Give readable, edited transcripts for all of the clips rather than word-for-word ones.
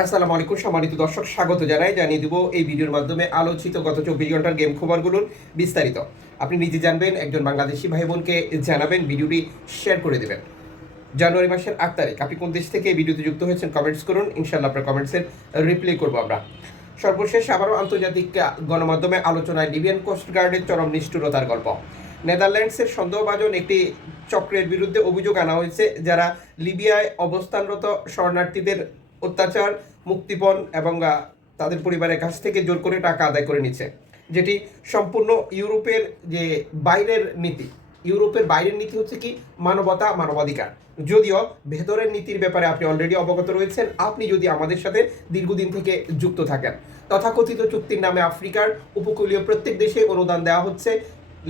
আসসালামু আলাইকুম সম্মানিত দর্শক, স্বাগত জানিয়ে দিব এই ভিডিওর মাধ্যমে আলোচিত গত 24 ঘন্টার গেম খবরগুলোর বিস্তারিত। আপনি নিজে জানবেন, একজন বাংলাদেশি ভাই বোনকে জানাবেন, ভিডিওটি শেয়ার করে দেবেন। জানুয়ারি মাসের 8 তারিখ আপনি কোন দেশ থেকে এই ভিডিওতে যুক্ত হয়েছেন কমেন্টস করুন, ইনশাআল্লাহ আপনার কমেন্টসের রিপ্লাই করবো আমরা। সর্বশেষ আবারও আন্তর্জাতিক গণমাধ্যমে আলোচনায় লিবিয়ান কোস্টগার্ডের চরম নিষ্ঠুরতার গল্প। নেদারল্যান্ডসের সন্দেহভাজন একটি চক্রের বিরুদ্ধে অভিযোগ আনা হয়েছে, যারা লিবিয়ায় অবস্থানরত শরণার্থীদের অত্যাচার, মুক্তিপণ এবং তাদের পরিবারের কাছ থেকে জোর করে টাকা আদায় করে নিচ্ছে, যেটি সম্পূর্ণ ইউরোপের যে বাইরের নীতি। ইউরোপের বাইরের নীতি হচ্ছে কি মানবতা, মানবাধিকার। যদিও ভেতরের নীতির ব্যাপারে আপনি অলরেডি অবগত রয়েছেন, আপনি যদি আমাদের সাথে দীর্ঘদিন থেকে যুক্ত থাকেন। তথাকথিত চুক্তির নামে আফ্রিকার উপকূলীয় প্রত্যেক দেশে অনুদান দেওয়া হচ্ছে।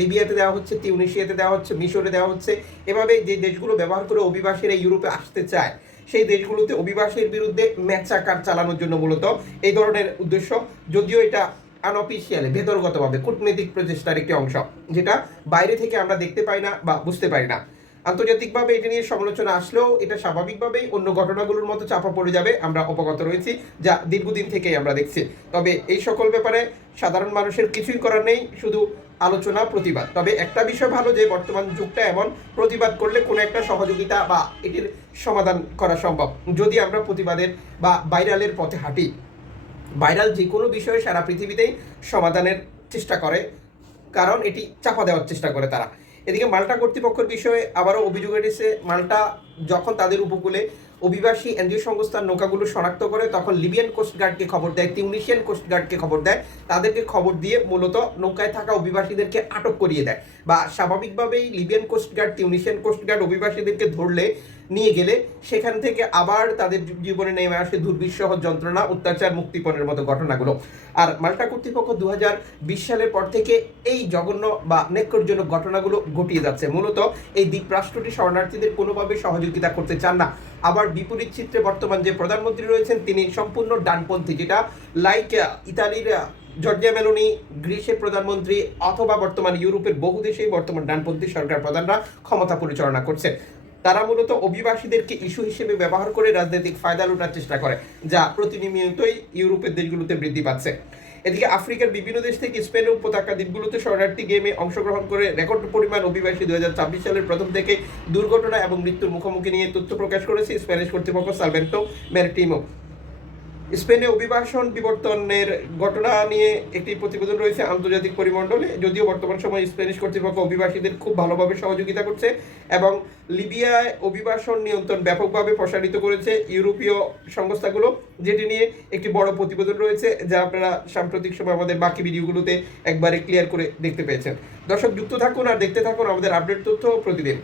লিবিয়াতে দেওয়া হচ্ছে, তিউনিশিয়াতে দেওয়া হচ্ছে, মিশরে দেওয়া হচ্ছে। এভাবে যে দেশগুলো ব্যবহার করে অভিবাসীরা ইউরোপে আসতে চায়, সেই দেশগুলোতে অভিবাসীর বিরুদ্ধে ম্যাচাকার চালানোর জন্য মূলত এই ধরনের উদ্দেশ্য। যদিও এটা আনঅফিসিয়ালি, ভেতরগতভাবে কূটনৈতিক প্রচেষ্টার একটি অংশ, যেটা বাইরে থেকে আমরা দেখতে পাই না বা বুঝতে পারি না। আন্তর্জাতিকভাবে এটা নিয়ে সমালোচনা আসলেও এটা স্বাভাবিকভাবেই অন্য ঘটনাগুলোর মতো চাপা পড়ে যাবে, আমরা অবগত রয়েছি, যা দীর্ঘদিন থেকেই আমরা দেখছি। তবে এই সকল ব্যাপারে সাধারণ মানুষের কিছুই করার নেই, শুধু আলোচনা, প্রতিবাদ। তবে একটা বিষয় ভালো যে বর্তমান যুগটা এমন, প্রতিবাদ করলে কোনো একটা সহযোগিতা বা এটির সমাধান করা সম্ভব, যদি আমরা প্রতিবাদের বা ভাইরালের পথে হাঁটি। ভাইরাল যে কোনো বিষয়ে সারা পৃথিবীতেই সমাধানের চেষ্টা করে, কারণ এটি চাপা দেওয়ার চেষ্টা করে তারা। এদিকে মাল্টা কর্তৃপক্ষের বিষয়ে আবারও অভিযোগ এসেছে। মাল্টা যখন তাদের উপকূলে অভিবাসী এনজিও সংস্থার নৌকাগুলো শনাক্ত করে, তখন লিবিয়ান কোস্টগার্ডকে খবর দেয়, তিউনিশিয়ান কোস্টগার্ডকে খবর দেয়। তাদেরকে খবর দিয়ে মূলত নৌকায় থাকা অভিবাসীদেরকে আটক করিয়ে দেয়। বা স্বাভাবিকভাবেই লিবিয়ান কোস্টগার্ড, তিউনিশিয়ান কোস্টগার্ড অভিবাসীদেরকে ধরলে, নিয়ে গেলে সেখান থেকে আবার তাদের জীবনে নেমে আসে দুর্বিষহ যন্ত্রণা, অত্যাচার, মুক্তিপণের মতো ঘটনাগুলো। আর মাল্টা কর্তৃপক্ষ 2020 সালের পর থেকে এই জঘন্য বা ন্যাক্কারজনক ঘটনাগুলো ঘটিয়ে যাচ্ছে। মূলত এই দ্বীপরাষ্ট্রটি শরণার্থীদের কোনোভাবে সহযোগিতা করতে চান না। আবার বিপরীত চিত্রে বর্তমান যে প্রধানমন্ত্রী রয়েছেন, তিনি সম্পূর্ণ ডানপন্থী, যেটা লাইক ইতালির জর্জিয়া মেলোনি, গ্রিসের প্রধানমন্ত্রী, অথবা বর্তমান ইউরোপের বহু দেশেই বর্তমান ডানপন্থী সরকার প্রধানরা ক্ষমতা পরিচালনা করছে। তারা মূলত অভিবাসীদেরকে ইস্যু হিসেবে ব্যবহার করে রাজনৈতিক ফায়দা লুটার চেষ্টা করে, যা প্রতিনিয়তই ইউরোপের দেশগুলোতে বৃদ্ধি পাচ্ছে। এদিকে আফ্রিকার বিভিন্ন দেশ থেকে স্পেনের উপত্যকা দ্বীপগুলোতে শরণার্থী গেমে অংশগ্রহণ করে রেকর্ড পরিমাণ অভিবাসী 2026 সালের প্রথম থেকে দুর্ঘটনা এবং মৃত্যুর মুখোমুখি নিয়ে তথ্য প্রকাশ করেছে স্প্যানিশ কর্তৃপক্ষ সালভেন্টো ম্যারিটিমো। স্পেনে অভিবাসন বিবর্তনের ঘটনা নিয়ে একটি প্রতিবেদন রয়েছে আন্তর্জাতিক পরিমণ্ডলে। যদিও বর্তমান সময়ে স্প্যানিশ কর্তৃপক্ষ অভিবাসীদের খুব ভালোভাবে সহযোগিতা করছে এবং লিবিয়ায় অভিবাসন নিয়ন্ত্রণ ব্যাপকভাবে প্রসারিত করেছে ইউরোপীয় সংস্থাগুলো, যেটি নিয়ে একটি বড় প্রতিবেদন রয়েছে, যা আপনারা সাম্প্রতিক সময় আমাদের বাকি ভিডিওগুলোতে একবারে ক্লিয়ার করে দেখতে পেয়েছেন। দর্শক, যুক্ত থাকুন আর দেখতে থাকুন আমাদের আপডেট তথ্য প্রতিদিন।